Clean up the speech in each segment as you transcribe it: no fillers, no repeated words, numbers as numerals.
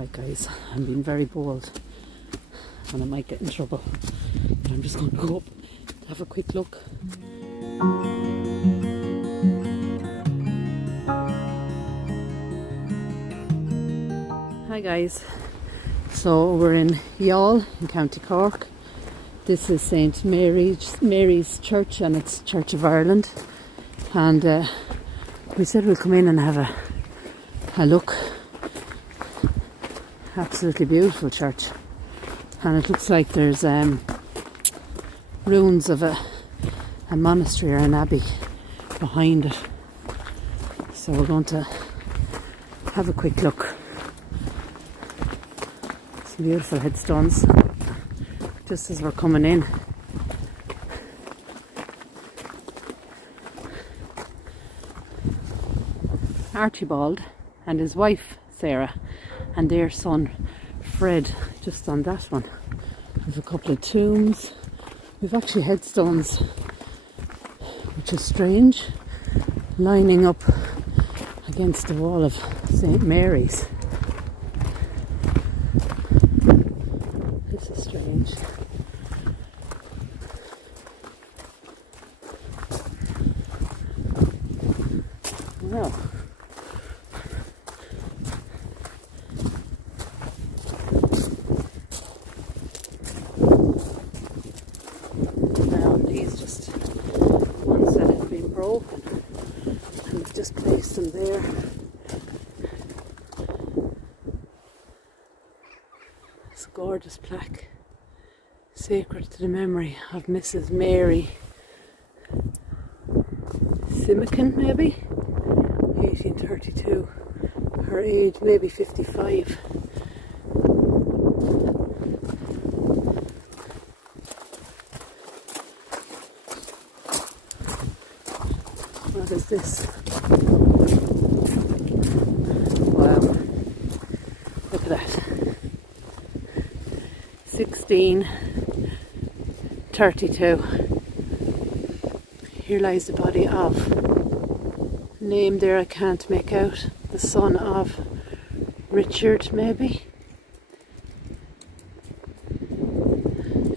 Right guys, I'm being very bold and I might get in trouble, but I'm just going to go up to have a quick look. Hi guys, so we're in Youghal in County Cork. This is St Mary's Church and it's Church of Ireland, and we said we'll come in and have a look. Absolutely beautiful church, and it looks like there's ruins of a monastery or an abbey behind it, so we're going to have a quick look. Some beautiful headstones just as we're coming in. Archibald and his wife Sarah and their son Fred, just on that one. We've a couple of tombs. We've actually headstones, which is strange, lining up against the wall of St Mary's. This is strange. Wow. Broken, and we've just placed them there. This gorgeous plaque, sacred to the memory of Mrs. Mary Simicon, maybe 1832. Her age maybe 55. What is this? Wow. Look at that. 1632. Here lies the body of, name there I can't make out, the son of Richard maybe,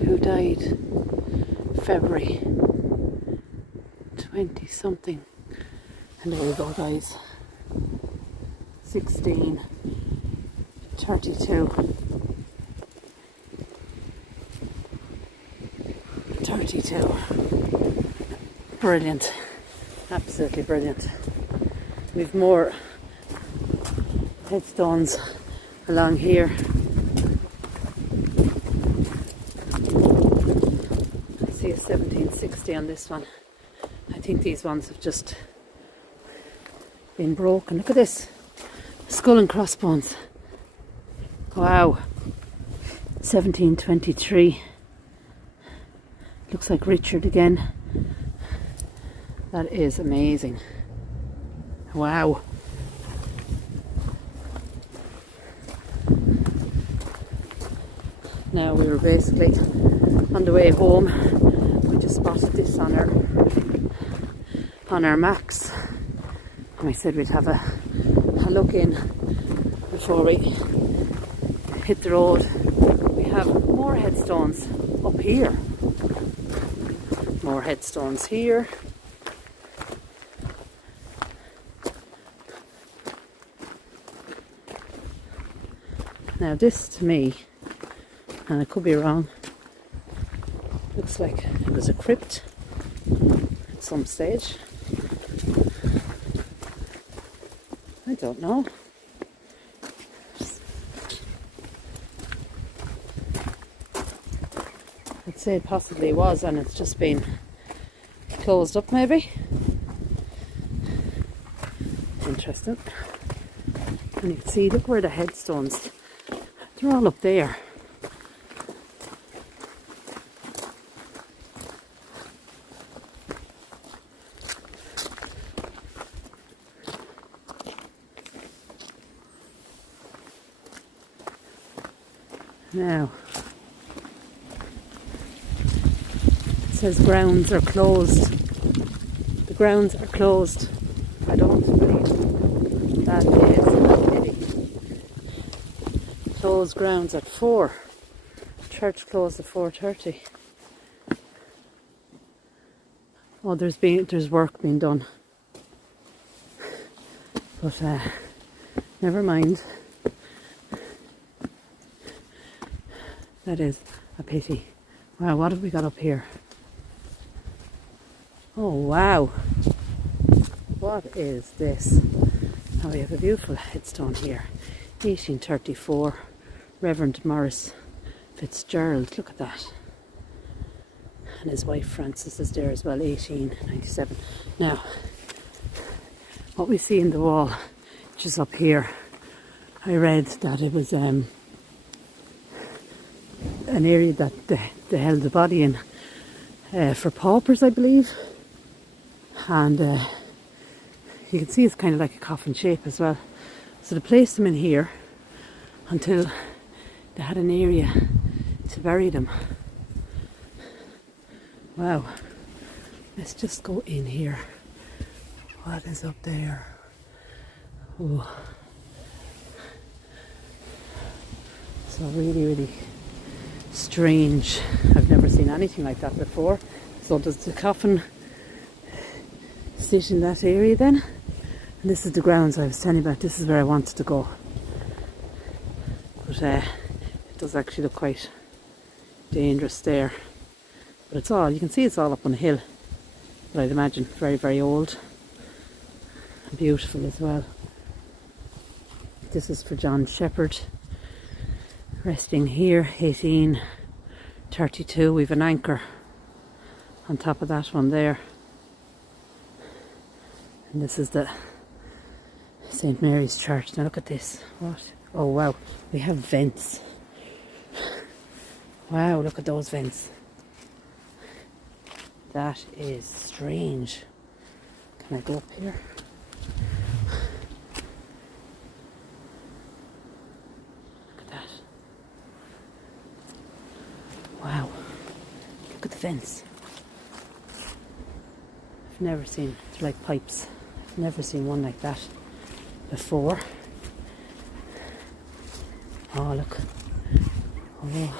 who died February 20 something. And there we go guys, 1632. 32. Brilliant, absolutely brilliant. We've more headstones along here. I see a 1760 on this one. I think these ones have just been broken. Look at this, skull and crossbones. Wow. 1723. Looks like Richard again. That is amazing. Wow. Now we were basically on the way home. We just spotted this on our maps. And we said we'd have a look in before we hit the road. We have more headstones up here. More headstones here. Now this to me, and I could be wrong, looks like it was a crypt at some stage. I don't know. I'd say it possibly was, and it's just been closed up maybe. Interesting. And you can see, look where the headstones, they're all up there. Now, it says grounds are closed. The grounds are closed. I don't believe that is a pity. closed grounds at 4. Church closed at 4:30. Oh, there's work being done. But never mind. That is a pity. Wow, what have we got up here? Oh wow. What is this? Now we have a beautiful headstone here. 1834. Reverend Maurice Fitzgerald. Look at that. And his wife Frances is there as well, 1897. Now, what we see in the wall, which is up here, I read that it was an area that they held the body in for paupers, I believe. And you can see it's kind of like a coffin shape as well. So they placed them in here until they had an area to bury them. Wow. Let's just go in here. What is up there? Oh. So really strange. I've never seen anything like that before. So does the coffin sit in that area then? And this is the grounds I was telling you about. This is where I wanted to go. But it does actually look quite dangerous there. But it's all, you can see it's all up on a hill. But I'd imagine very old. And beautiful as well. This is for John Shepherd. Resting here, 1832. We've an anchor on top of that one there. And this is the St. Mary's Church. Now look at this. What? Oh wow, we have vents. Wow, look at those vents. That is strange. Can I go up here? Look at that. Wow. Look at the vents. I've never seen, they're like pipes. I've never seen one like that before. Oh look. Oh,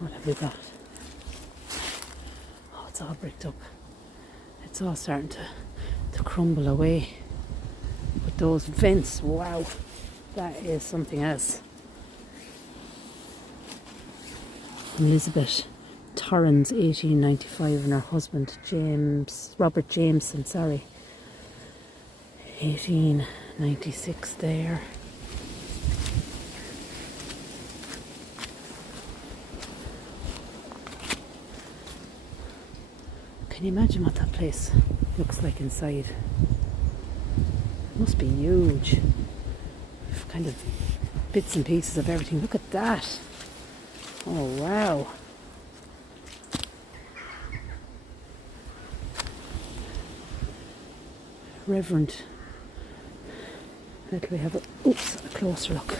what have we got? Oh, it's all bricked up. It's all starting to crumble away. But those vents, wow, that is something else. Elizabeth Torrens, 1895, and her husband Robert Jameson, 1896 there. Can you imagine what that place looks like inside? It must be huge. Kind of bits and pieces of everything. Look at that. Oh wow. Reverend. Let me have a closer look.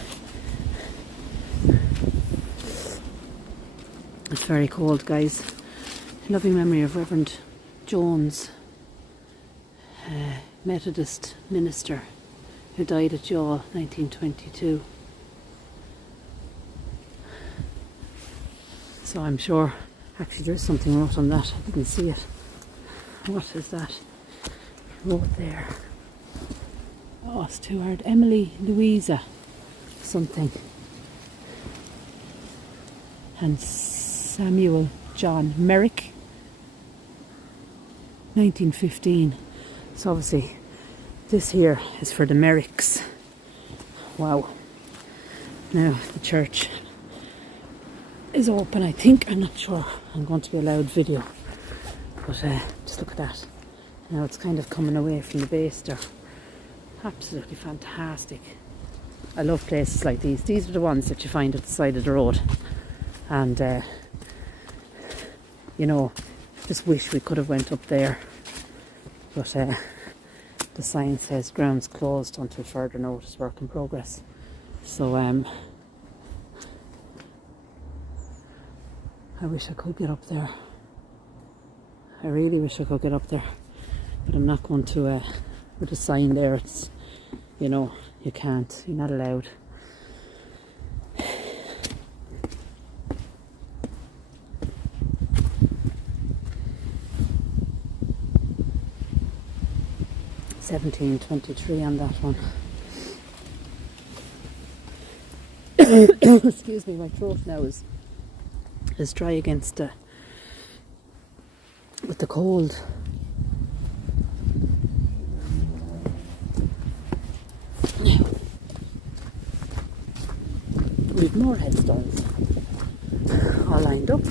It's very cold, guys. Loving memory of Reverend Jones, Methodist minister who died at Youghal, 1922. So I'm sure, actually there's something wrote on that, I didn't see it. What is that? Wrote there. Oh, it's too hard. Emily Louisa something. And Samuel John Merrick, 1915. So obviously this here is for the Merricks. Wow. Now the church is open, I think. I'm not sure I'm going to be allowed video, but just look at that. Now it's kind of coming away from the base there. Absolutely fantastic. I love places like these. These are the ones that you find at the side of the road, and you know, just wish we could have went up there, but the sign says grounds closed until further notice, work in progress. So I wish I could get up there. I really wish I could get up there, but I'm not going to. With a sign there, it's, you know, you can't, you're not allowed. 1723 on that one. Excuse me, my throat now is dry against with the cold. We've more headstones all lined up.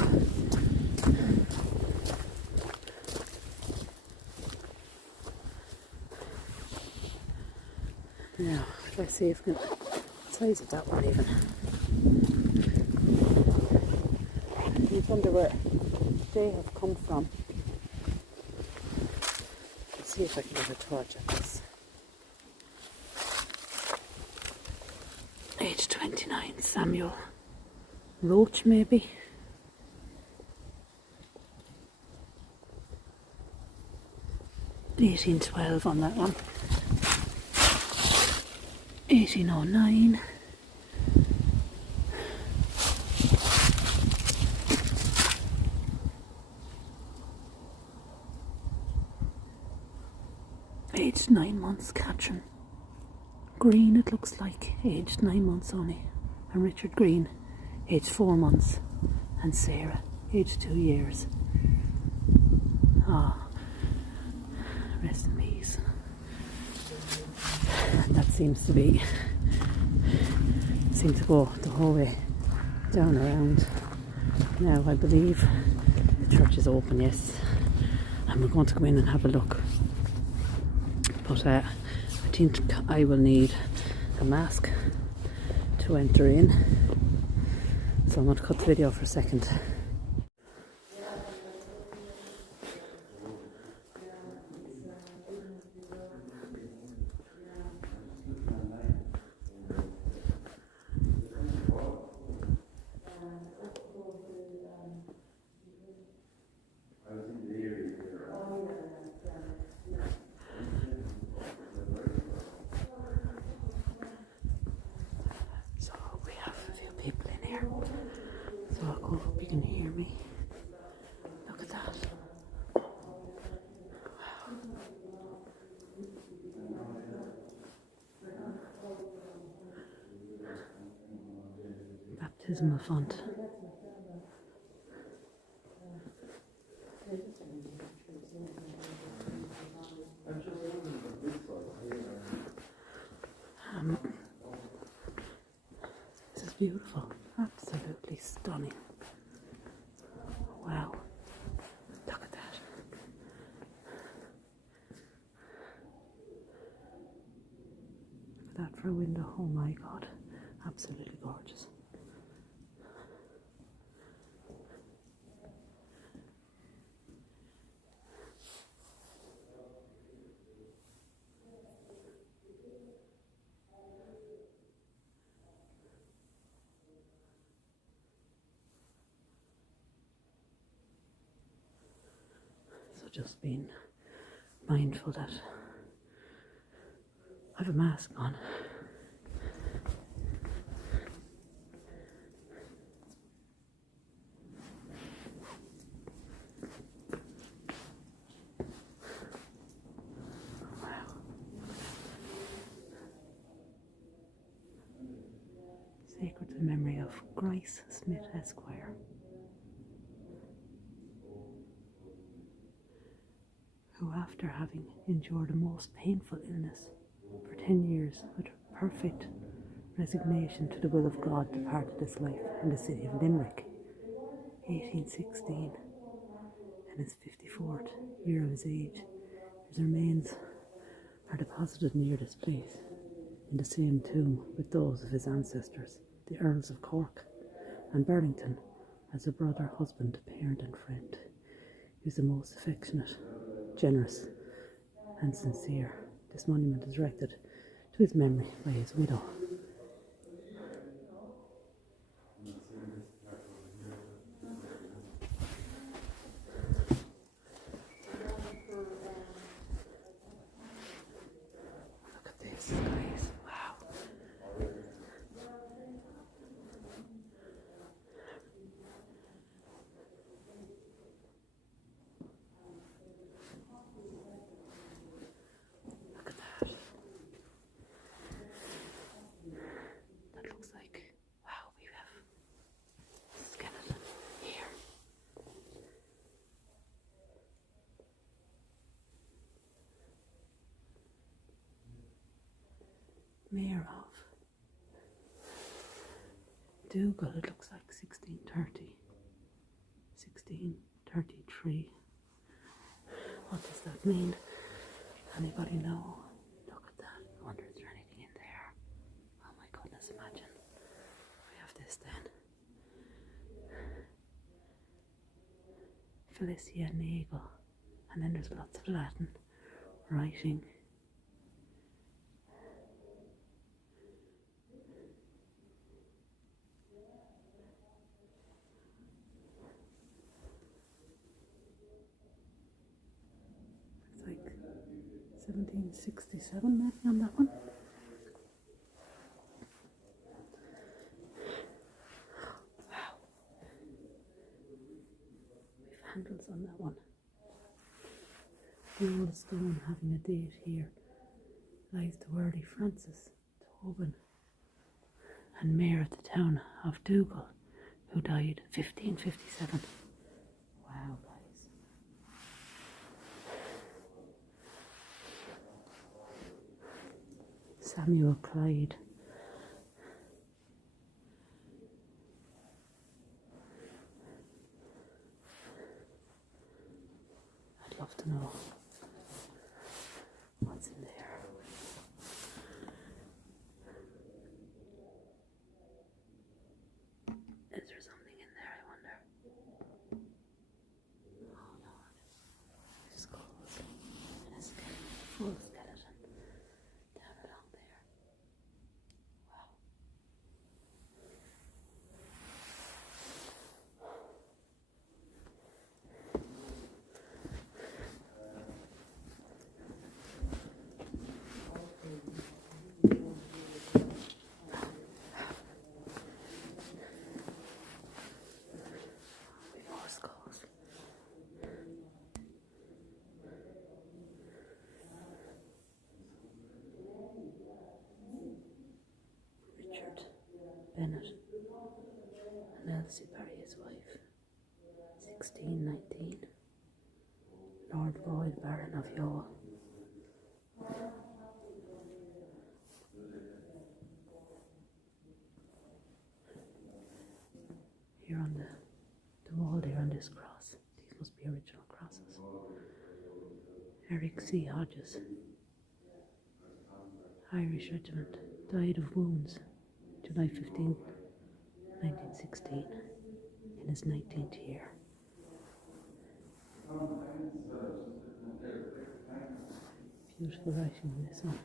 Now, let's see if we can size of that one even. You wonder where they have come from. Let's see if I can get a torch at this. Age 29, Samuel Roach maybe. $18.12 on that one. 1809. Aged 9 months, Catherine Green, it looks like, aged 9 months only. And Richard Green, aged 4 months. And Sarah, aged 2 years. Ah, rest in peace. And that seems to go the whole way down around. Now I believe the church is open, yes, and we're going to go in and have a look. But I think I will need a mask to enter in, so I'm going to cut the video for a second. People in here, so I hope you can hear me. Look at that. Wow. Baptismal font. This is beautiful, absolutely stunning. Wow, look at that. Look at that for a window, oh my God, absolutely gorgeous. Just being mindful that I have a mask on. Wow. Sacred to the memory of Grace Smith, Esquire. Who, after having endured a most painful illness for 10 years with perfect resignation to the will of God, departed this life in the city of Limerick, 1816, in his 54th year of his age. His remains are deposited near this place, in the same tomb with those of his ancestors, the Earls of Cork and Burlington, as a brother, husband, parent and friend. He was the most affectionate, generous and sincere. This monument is erected to his memory by his widow. Look at this, guys. Wow. Mayor of Dougal, it looks like 1630, 1633. What does that mean? Anybody know? Look at that. I wonder is there anything in there? Oh my goodness, imagine. We have this then. Felicia Nagel. And then there's lots of Latin writing. It's like 1767 maybe on that one. Wow. We've handles on that one. The old stone having a date here lies the worthy Francis Tobin and mayor of the town of Dougal, who died 1557. Wow, guys. Samuel Clyde. I'd love to know what's in there. Is there something in there, I wonder? Oh Lord. Skulls. And a skeleton, full skeleton. Down along there. Wow. More skulls. Richard Bennett and Elsie Barry, his wife, 1619. Lord Boyle, Baron of Youghal. Here on the wall there on this cross, these must be original crosses. Eric C. Hodges, Irish regiment, died of wounds July 15, 1916, in his 19th year. Beautiful writing on this one.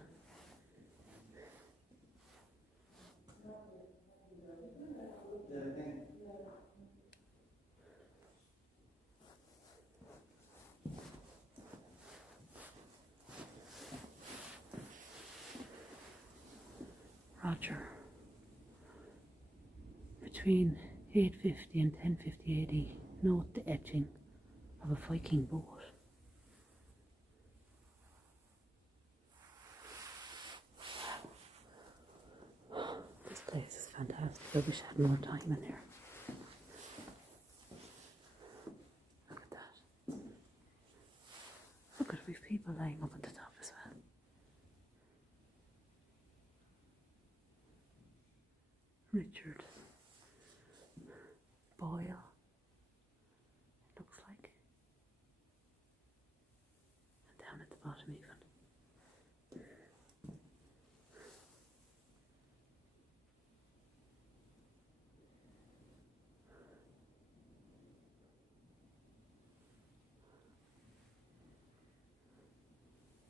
Roger. Between 850 and 1050 AD, note the etching of a Viking boat. This place is fantastic. I wish I had more time in there. Look at that. Look at, we've people lying up at the top as well. Richard Boyle, it looks like. And down at the bottom even.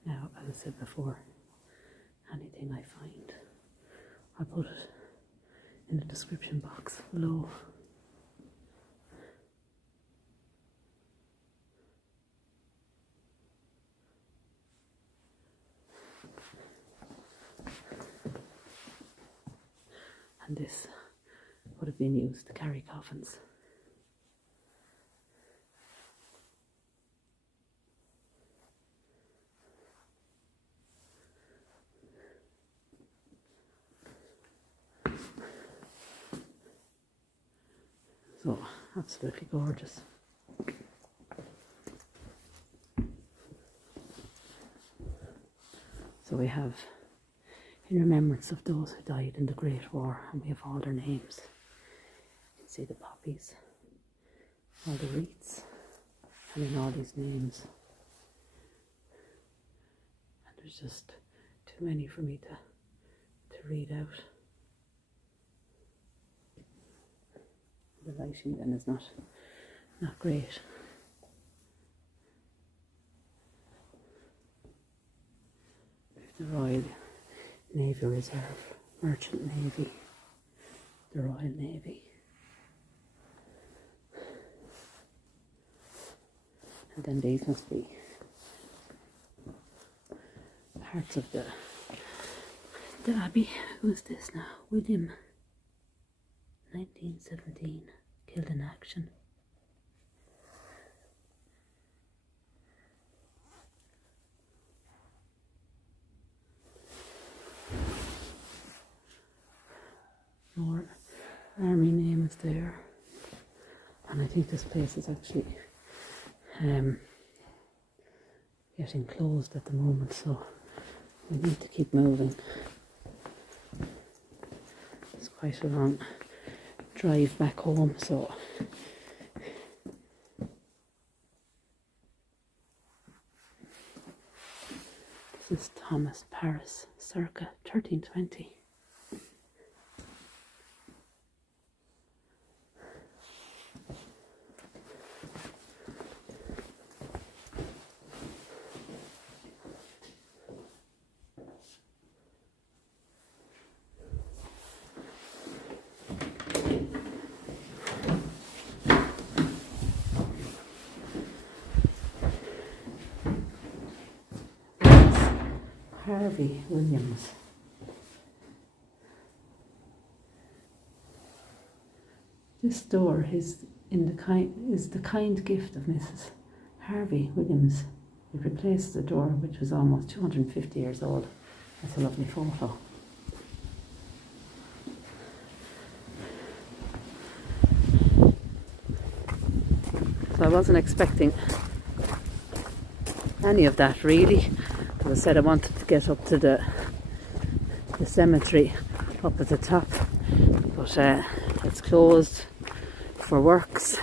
Now, as I said before, anything I find, I'll put it in the description box below. And this would have been used to carry coffins. So, absolutely gorgeous. So we have in remembrance of those who died in the Great War, and we have all their names. You can see the poppies, all the wreaths, and then all these names. And there's just too many for me to read out. The lighting then is not great. The Royal Navy Reserve, Merchant Navy, the Royal Navy. And then these must be parts of the Abbey. Who's this now? William, 1917, killed in action. More army names there, and I think this place is actually getting closed at the moment, so we need to keep moving. It's quite a long drive back home, so this is Thomas Paris, circa 1320. Harvey Williams. This door is the kind gift of Mrs. Harvey Williams. It replaced the door, which was almost 250 years old. That's a lovely photo. So I wasn't expecting any of that really. As I said, I wanted to get up to the cemetery up at the top, but it's closed for works.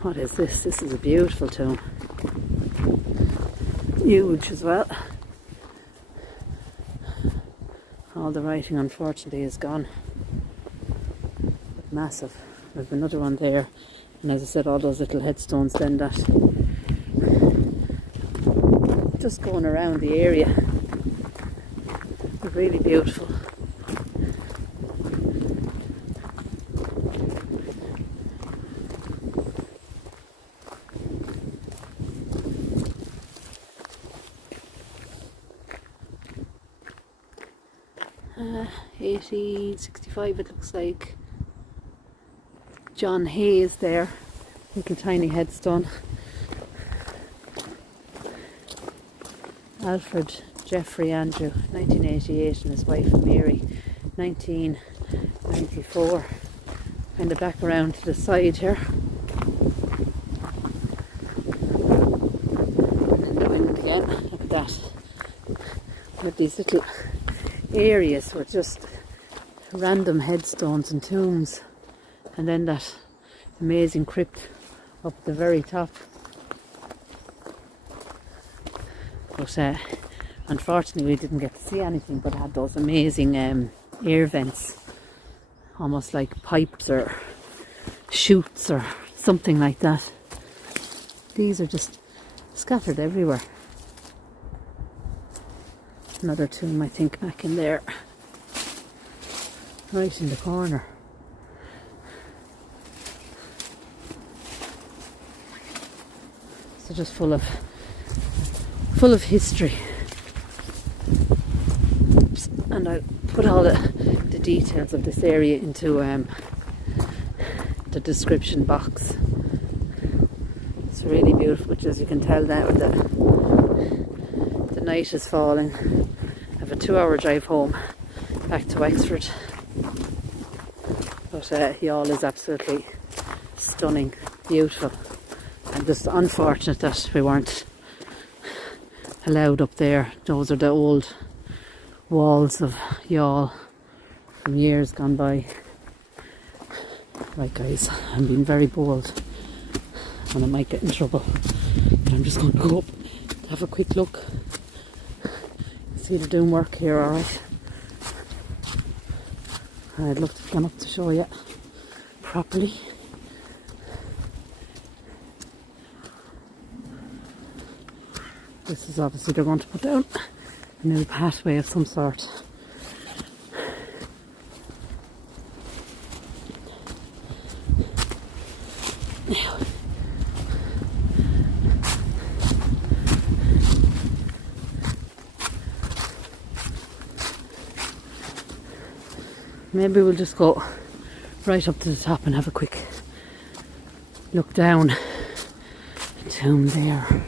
What is this? This is a beautiful tomb. Huge as well. All the writing unfortunately is gone. But massive. There's another one there, and as I said, all those little headstones then that just going around the area. They're really beautiful. Uh, 1865 it looks like. John Hayes there, little tiny headstone. Alfred Geoffrey Andrew, 1988, and his wife Mary, 1994. And the back around to the side here. And the wind again, look at that. We have these little areas with just random headstones and tombs. And then that amazing crypt up at the very top. But unfortunately we didn't get to see anything, but it had those amazing air vents, almost like pipes or chutes or something like that. These are just scattered everywhere. Another tomb I think back in there, right in the corner. So just full of history. Oops. And I'll put all the details of this area into the description box. It's really beautiful, which as you can tell now the night is falling. I have a 2-hour drive home back to Wexford, but Youghal is absolutely stunning, beautiful, and just unfortunate that we weren't allowed up there. Those are the old walls of Youghal from years gone by. Right guys, I'm being very bold and I might get in trouble, but I'm just going to go up to have a quick look. See, they're doing work here, alright. I'd love to come up to show you properly. This is obviously they're going to put down a new pathway of some sort. Now, maybe we'll just go right up to the top and have a quick look down the tomb there.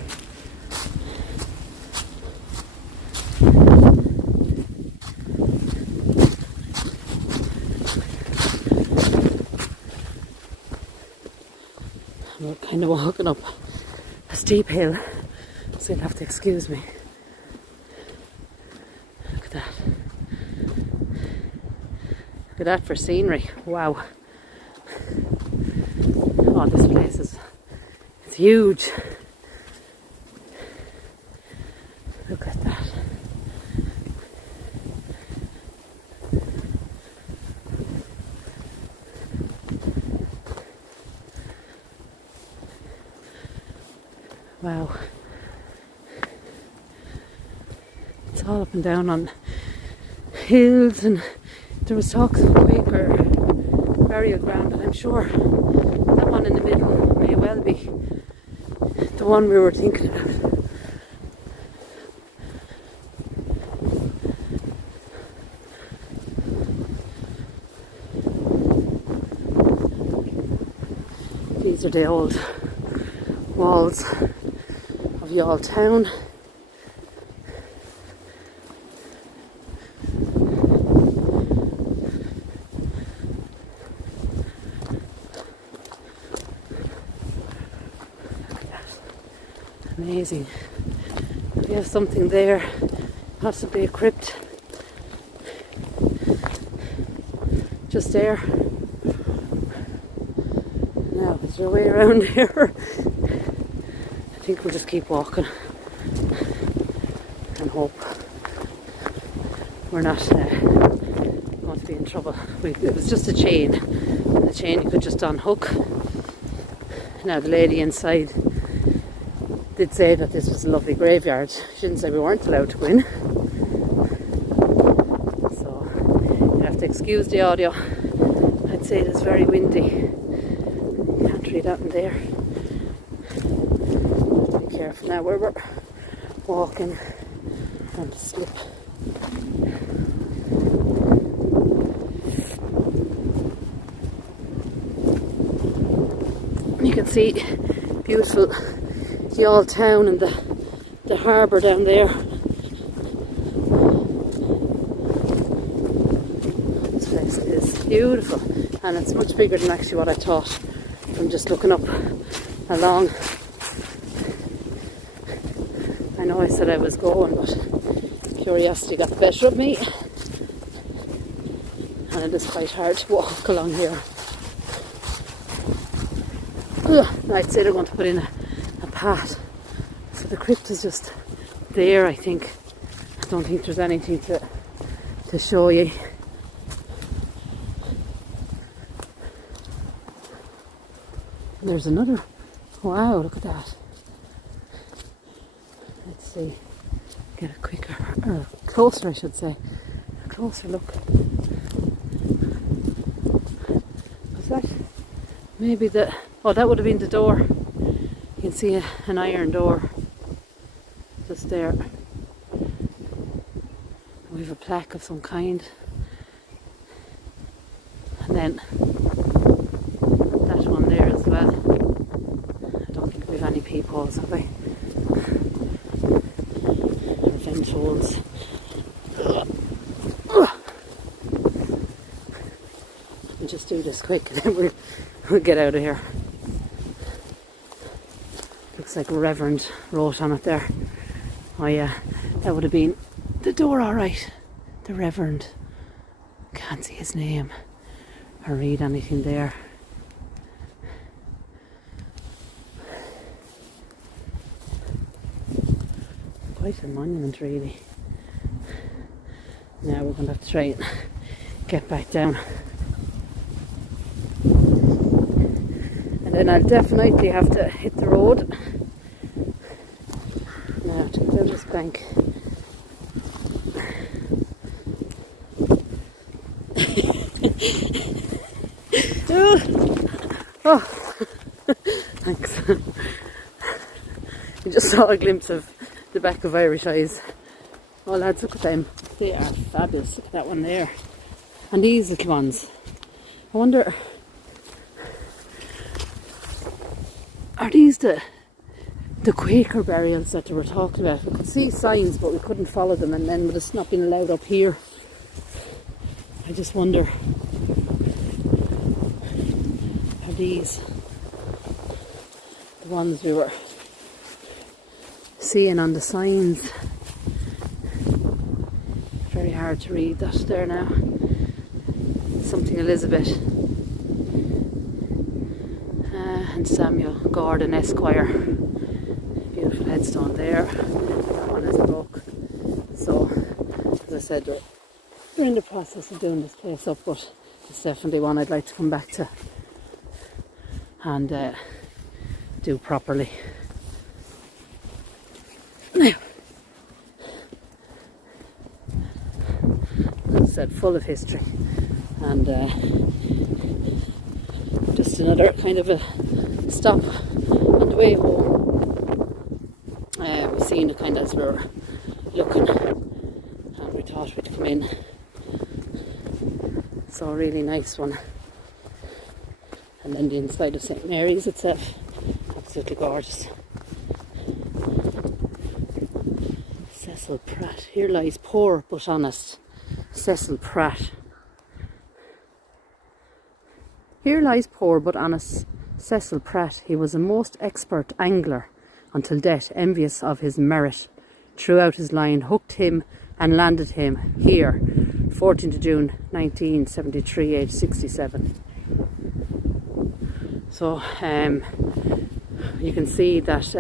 We're kind of walking up a steep hill, so you'll have to excuse me. Look at that. Look at that for scenery. Wow. Oh, this place is it's huge. Look at that. Wow. It's all up and down on hills, and there was talks of a Quaker burial ground, but I'm sure that one in the middle may well be the one we were thinking about. These are the old walls of Youghal town. Look at that. Amazing. We have something there, possibly a crypt. Just there. Now, is there a way around here? I think we'll just keep walking and hope we're not going to be in trouble. It was just a chain, and the chain you could just unhook. Now the lady inside did say that this was a lovely graveyard. She didn't say we weren't allowed to go in. So you have to excuse the audio. I'd say it is very windy. You can't read out in there. Careful now where we're walking and slip. You can see beautiful Youghal town and the harbour down there. This place is beautiful, and it's much bigger than actually what I thought from just looking up along. I know I said I was going, but curiosity got the better of me, and it is quite hard to walk along here. I'd say they're going to put in a path, so the crypt is just there. I think I don't think there's anything to show you. There's another. Wow, look at that. Let's see, get a quicker, or closer I should say, a closer look. Was that maybe the, oh that would have been the door. You can see an iron door just there. We have a plaque of some kind. And then that one there as well. I don't think we have any peepholes, have we? Vent holes. We'll just do this quick and then we'll get out of here. Looks like Reverend wrote on it there. Oh yeah, that would have been the door, alright. The Reverend. Can't see his name or read anything there. Quite a monument, really. Now we're going to have to try and get back down. And then I'll definitely have to hit the road. Now to go down this bank. Oh, thanks. You just saw a glimpse of the back of Irish eyes. Oh lads, look at them. They are fabulous. Look at that one there. And these little ones. I wonder, are these the Quaker burials that they were talking about? We could see signs but we couldn't follow them, and then with us not being allowed up here, I just wonder, are these the ones we were seeing on the signs? Very hard to read that there now. Something Elizabeth and Samuel Gordon Esquire. Beautiful headstone there. That one is a book. So, as I said, we're in the process of doing this place up, but it's definitely one I'd like to come back to and do properly. Now, as I said, full of history, and just another kind of a stop on the way home. We seen it kind of as we were looking, and we thought we'd come in. So a really nice one. And then the inside of St. Mary's itself, absolutely gorgeous. Cecil Pratt. Here lies poor but honest Cecil Pratt. Here lies poor but honest Cecil Pratt. He was a most expert angler until death, envious of his merit, threw out his line, hooked him and landed him here, 14th of June 1973, age 67. So you can see that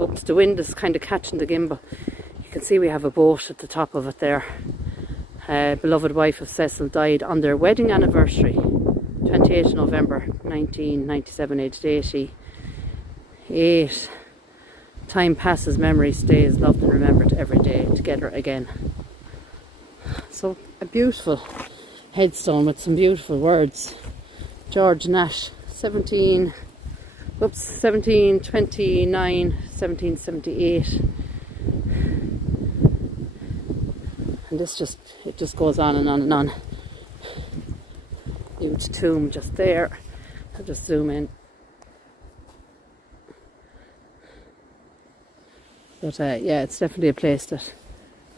oops, the wind is kind of catching the gimbal. You can see we have a boat at the top of it there. Beloved wife of Cecil died on their wedding anniversary, 28th November 1997, aged 88. Time passes, memory stays, loved and remembered every day, together again. So a beautiful headstone with some beautiful words. George Nash, 1729, 1778. And this it just goes on and on and on. Huge tomb just there. I'll just zoom in. But yeah, it's definitely a place that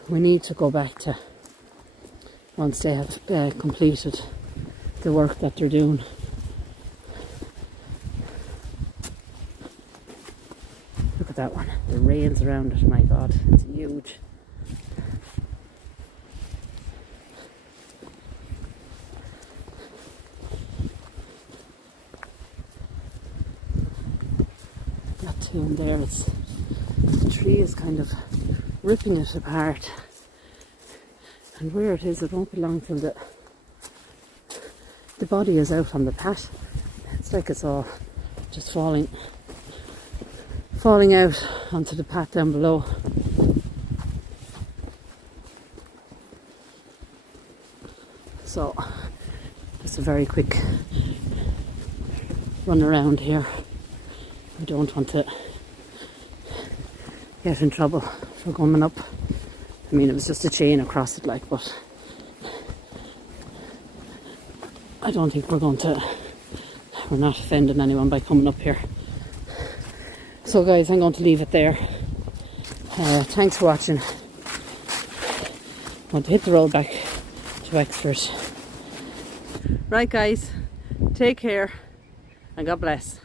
we need to go back to once they have completed the work that they're doing. Look at that one, the rails around it, my god, it's huge. That tomb there, the tree is kind of ripping it apart. And where it is, it won't be long till the body is out on the pat. It's like it's all just falling out onto the pat down below. So just a very quick run around here. We don't want to get in trouble for coming up. I mean, it was just a chain across it, like, but I don't think we're not offending anyone by coming up here. So guys, I'm going to leave it there. Thanks for watching. I'm going to hit the road back to Wexford. Right guys, take care and God bless.